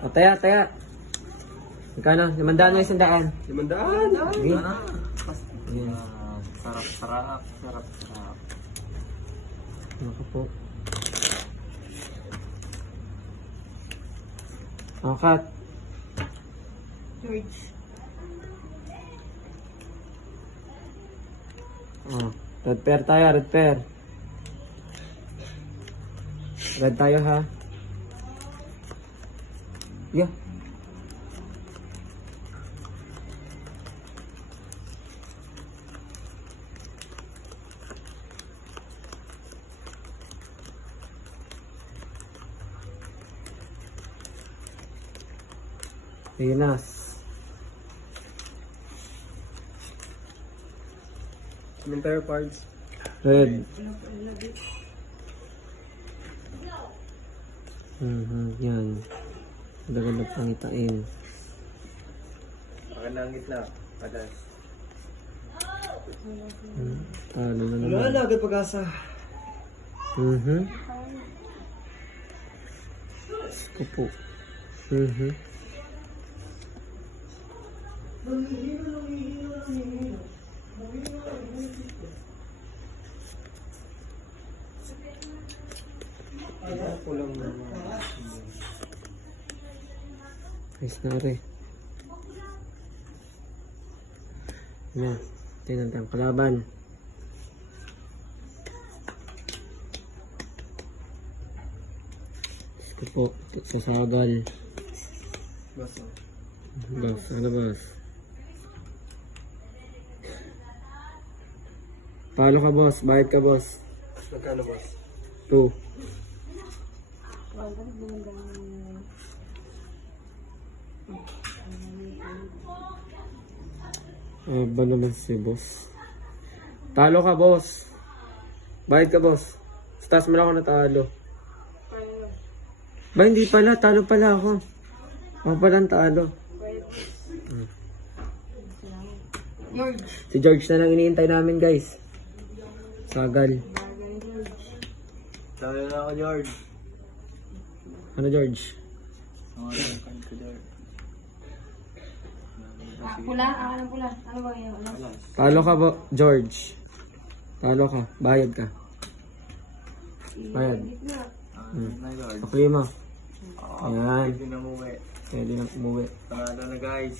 O, taya, taya. Magkano? 500 o 100? 500. Sige. Yan. Sarap, sarap, sarap, sarap. Ako po. Cut. George. Red pair tayo, red pair. Red tayo ha. Yeah. Pinas. Cemetery parts. Red. Yan. Gaganda pangitain. Akin na ang gitna. Padas. Talo na Wala naman. na, agad pag-asa. Ito po. Kulang na. Ayos na rin. Na, tingnan tayo ang kalaban. Ito po, sasagal. Basta. Boss, ano boss? Palo ka boss, bayad ka boss. Magkano boss? 2. Ba naman si boss? Talo ka boss. Bayad ka boss. Sa taas mo lang ako natalo. Ba hindi pala, talo pala ako. Ako pala ang talo. George. Si George na lang iniintay namin guys. Sagal. Sabi na ako, George. Ano George? Ang alam ko, George. Pula? Ako ng pula. Ano ba yun? Ano? Talo ka George. Talo ka. Bayad ka. Bayad. Na, George. Okay mo. Ayan. Pwede na umuwi. Pwede na umuwi. Panalo na, guys.